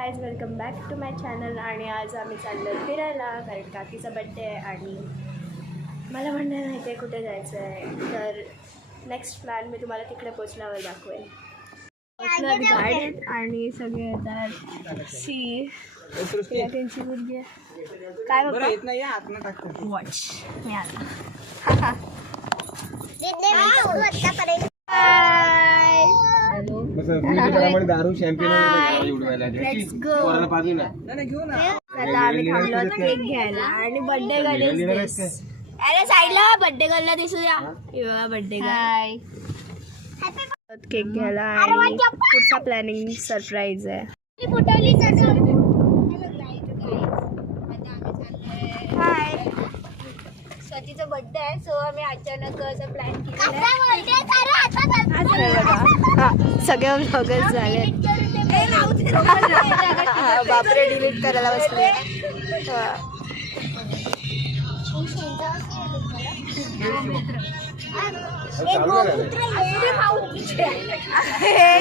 Guys welcome back to my channel. आणि आज आम्ही चाललो फिरायला कारण काकीचा बड्डे आहे आणि मला म्हणणं नाही ते कुठे जायचं आहे. तर नेक्स्ट प्लॅन मी तुम्हाला तिकडे पोचल्यावर दाखवेन. पोचल्यात गाडीत आणि सगळे येतात. सी त्यांची मुलगी काय बघ वॉच मी आता दारू शॅम्पियन आता आम्ही थांबलो केक घ्यायला आणि बर्थडे गर्ल. अरे साईडला बर्थडे गर्लला दिसू द्या. बर्थडे गर्ल केक घ्यायला आणि पुढचा प्लॅनिंग सरप्राईज आहे. हाय, स्वातीचा बर्थडे आहे सो आम्ही अचानक असं प्लॅन केलं. सगळे व्लॉगर्स झाले. बापरे डिलीट करायला बसले.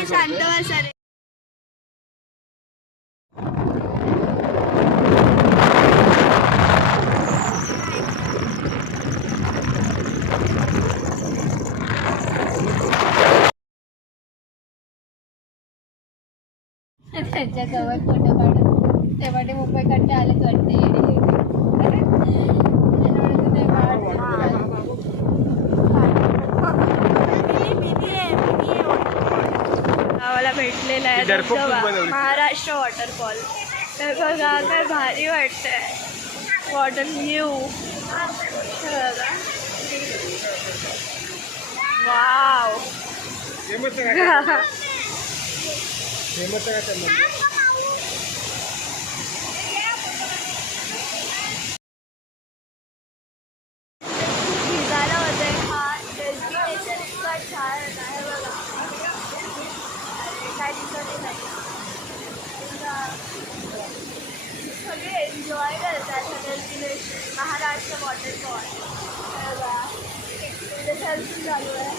शांत बसा रे. त्यांच्या जवळ फोटो काढून तेव्हा ते मुंबईकडे आलेच वाटते. गावाला भेटलेला आहे महाराष्ट्र वॉटरफॉल. तर बघा काय भारी वाटतंय वॉटर व्ह्यू. वाव भिजायला होते. हा डेस्टिनेशन इतका छान आहे बघा. काय दिसत नाही. सगळे एन्जॉय करतात हा डेस्टिनेशन महाराष्ट्र वॉटरफॉल. बघा तिथे सेल्फी चालू आहे.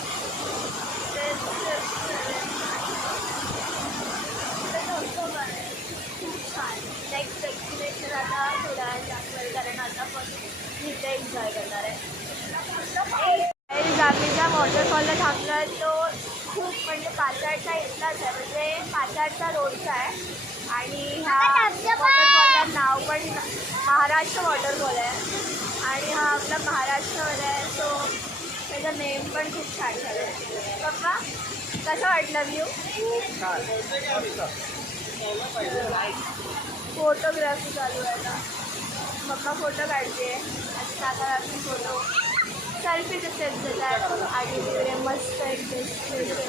खूप छान. नेक्स्ट डेस्टिनेशन आता थोडा दाखवेल कारण आता पण इथे एन्जॉय करणार आहे. आम्ही ज्या वॉटरफॉलला थांबलो आहे तो खूप म्हणजे पाचाडच्या इथलाच आहे. म्हणजे पाचाडचा रोडचा आहे आणि ह्या वॉटरफॉलला नाव पण महाराष्ट्र वॉटरफॉल आहे आणि हा आपला महाराष्ट्रामध्ये आहे. सो त्याचा नेम पण खूप छान झालं आहे. पप्पा कसं वाटलं व्ह्यू? फोटोग्राफी चालू आहे आता. पप्पा फोटो काढते आता फोटो सेल्फीचे सेट देतात आणि तिकडे मस्त एक डेस्टिनेशन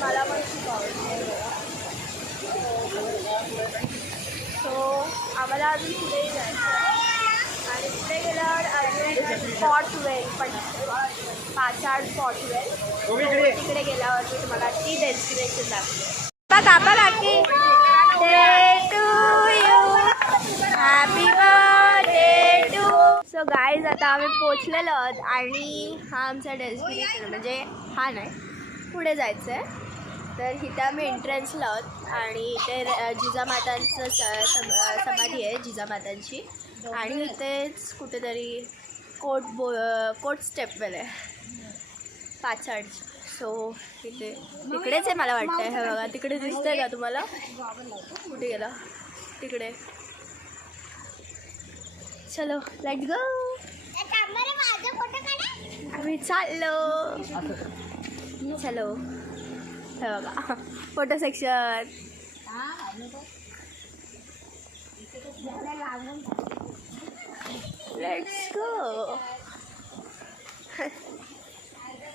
मला पण खूप आवडते. सो आम्हाला अजून पुढेही जायचं आहे आणि पुढे गेल्यावर अजून स्पॉट वेल पण पाचाड स्पॉट वेल तिकडे गेल्यावर मी तुम्हाला ती डेस्टिनेशन दाखवते. काका काकी happy birthday to. So guys आता आम्ही पोचलेलो आहोत आणि हा आमचा डेस्टिनेशन म्हणजे हा नाही पुढे जायचं आहे. तर इथे आम्ही एंट्रन्सला आहोत आणि इथे जिजामातांचं समाधी आहे जिजामातांची आणि इथेच कुठेतरी कोट स्टेपवेल आहे पाचाड. सो तिकडेच आहे मला वाटतं. हे बघा तिकडे दिसतंय का तुम्हाला? कुठे गेला? तिकडे. चलो लेट्स गो. आम्ही चाललो. चलो हे बघा फोटो सेक्शन. Let's go.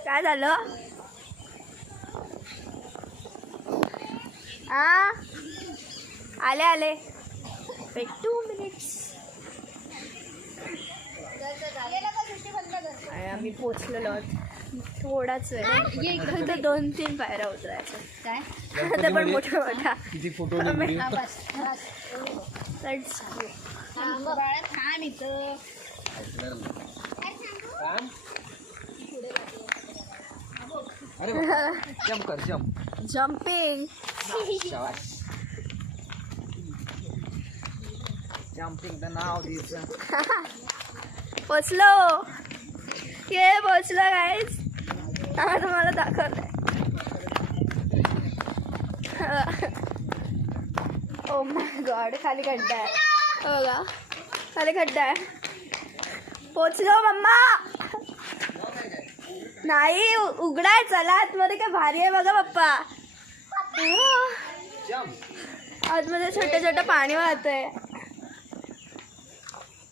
काय झालं? आले आले. Wait 2 minutes. आम्ही पोचलेलो आहोत. थोडाच आहे फक्त 2-3 पायऱ्या उतरायचं. काय आता पण मोठा मोठा photo. Jumping jumping the now this पोचलो ये पोचलो गाईज हा तुम्हाला दाखवलंय ओ माय गॉड खाली खड्डा आहे हो का खाली खड्डा आहे पोचलो मम्मा नाही उघडाय चला आतमध्ये काय भारी आहे बघा पप्पा आतमध्ये छोटं छोटं पाणी वाहत आहे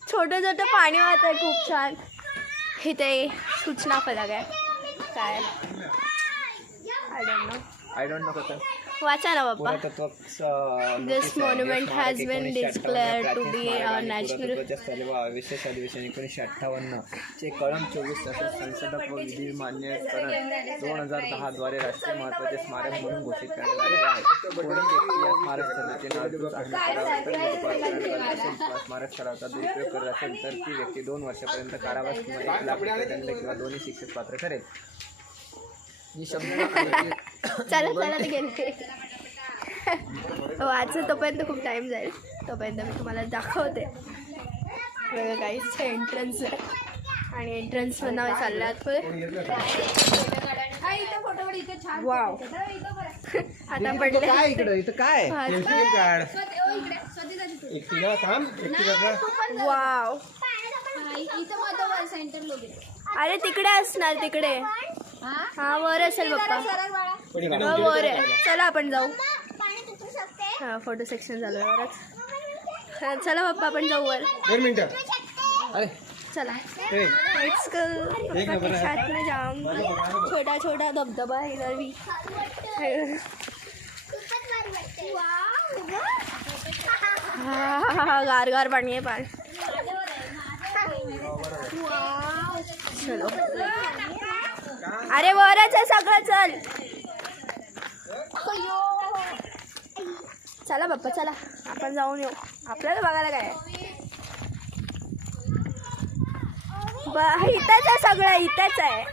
छोटं छोटं पाणी वाहत आहे खूप छान इथे सूचना फलक आहे काय I don't know कसं वाचा ना बाप्पा पुरातत्व This monument has been declared to be a national स्थळ व विशेष अधिवेशन 1958 चे कलम 24 तसेच संसद व विधी मान्यकरण 2010 द्वारे राष्ट्रीय महत्त्वाचे स्मारक म्हणून घोषित करण्यात आले आहे. कोणी व्यक्ती या स्मारक स्थळाचे नादुरुस्त स्मारक स्थळाचा दुरुपयोग करत असेल तर ती व्यक्ती 2 वर्षापर्यंत कारावास किंवा 1 लाख रुपये दंड किंवा दोन्ही शिक्षेस पात्र ठरेल. ही शब्द चला चला ते गेले वाच तोपर्यंत खूप टाईम जाईल तोपर्यंत मी तुम्हाला दाखवते बघा काहीच एंट्रन्स आहे आणि एंट्रन्समधून आम्ही चालल्यात वाव आता पडले इथं काय वाव अरे तिकडे असणार तिकडे हा वर असेल बाप्पा हा वर आहे चला आपण जाऊ हा फोटो सेक्शन झालं वरच चला बाप्पा आपण जाऊ वर 2 मिनिटं अरे चला लेट्स गो साथ में जाम छोटा छोटा धबधबा इधर भी हा गार गार पाणी आहे पाणी चलो अरे वरच आहे सगळं चल चला बाप्पा चला आपण जाऊन येऊ आपल्याला बघायला काय इथंच आहे सगळं इथंच आहे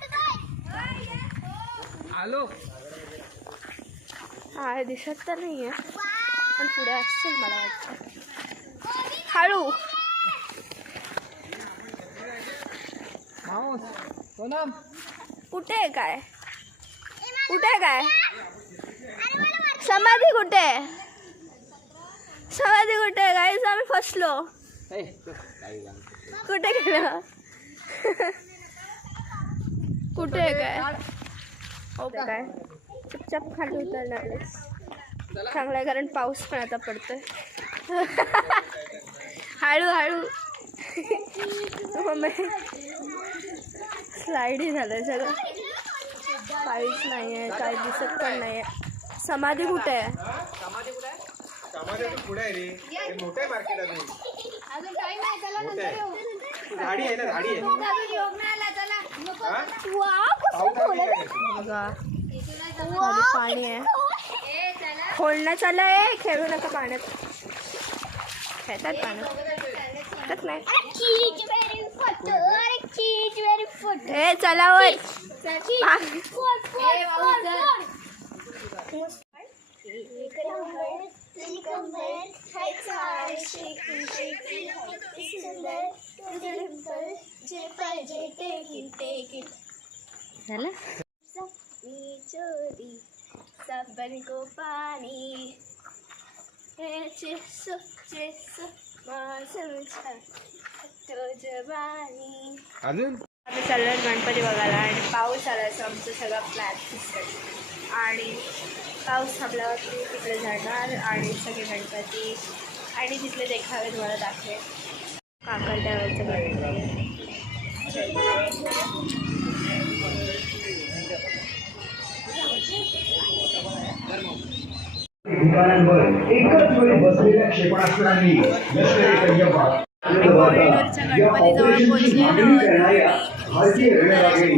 आलो हा दिसत तर नाही आहे पण पुढे असतील मला वाटतं हळू माऊस सोनम कुठे आहे काय कुठे आहे काय समाधी कुठे आहे समाधी कुठे आहे गाईस आम्ही फसलो कुठे गेलं कुठे आहे काय ओके काय चुपचाप खाली उतरणार चांगलं आहे कारण पाऊस पण आता पडतोय हळूहळू स्लाईडही झालंय सगळं काहीच नाही आहे काही दिसत पण नाही आहे समाधी कुठे आहे पुढे आहे रे मोठं आहे मार्केट झाडी आहे ना झाडी आहे बघा पाणी आहे खोलणं चालू आहे खेळू नका पाण्यात खेळतात पाण्यात खेळतात नाही ए चला वर सबन को पानी अजून आम्ही चाललोय गणपती बघायला आणि पाऊस आला असं आमचं सगळं प्लॅन दिसतं आणि पाऊस थांबल्यावर तिकडे जाणार आणि सगळे गणपती आणि तिथले देखावे तुम्हाला दाखवेल काकरड्यावरचं गणपती ठिकाणांवर एकाच वेळी बसलेल्या क्षेपणास्त्रांनी लष्करी तैयबा भारतीय रणगाडी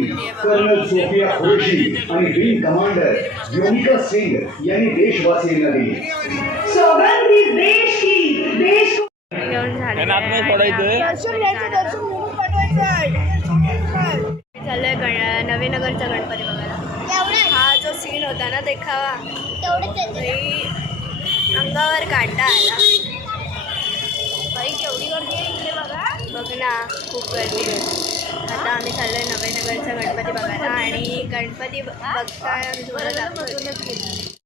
कर्नल सोफिया कुरेशी आणि विंग कमांडर योनिका सिंग यांनी देशवासियांना दिली सौगंध देश की देश घेऊन झाले चाललोय नवीनगरचा गणपती बघायला हा जो सीन होता ना देखावा अंगावर काटा आला बाई केवढं खूप गर्दी होती. आता आम्ही चाललोय नवीनगरचा गणपती बघायला आणि गणपती बघताय आम्ही तुम्हाला दाखवतो.